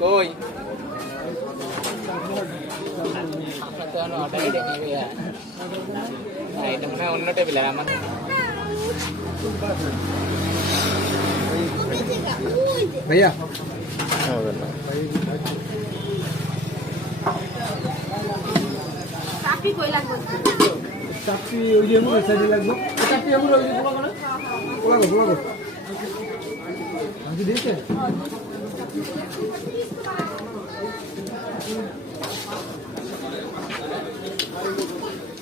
কই এটা মনে হয় অন্য টেবিলের আমার ভাইয়া চাপি কই লাগবে চাপটি ওই যে আমার সাইডে লাগবে চাপটি আমার ওই যে পোলা আমি দিয়েছে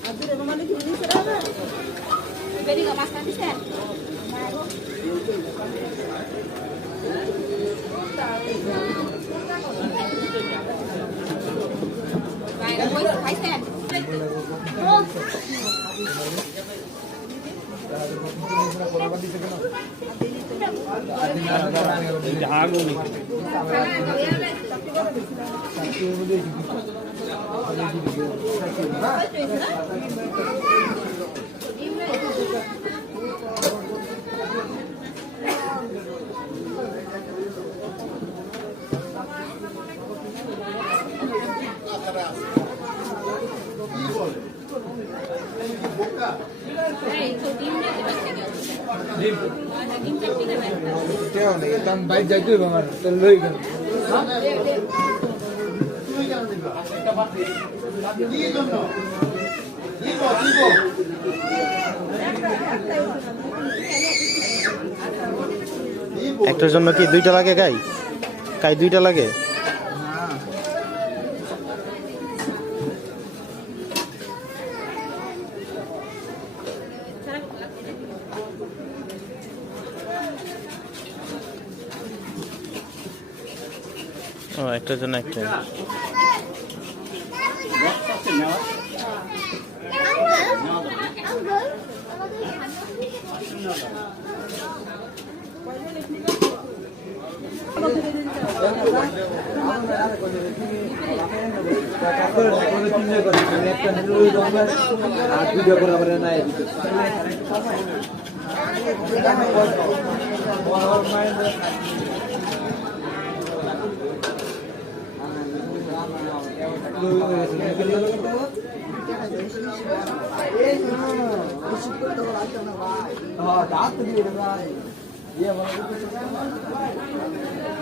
আদুরে মানে কি নিছে রে বেরি গা মাছ দিছে বাইরে কই খাইছেন বাইক যাইতে হবে আমার লই গেল একটার জন্য কি দুইটা লাগে গাই গাই দুইটা লাগে ও একটার জন্য একটা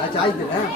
আচ্ছা আইতে হ্যাঁ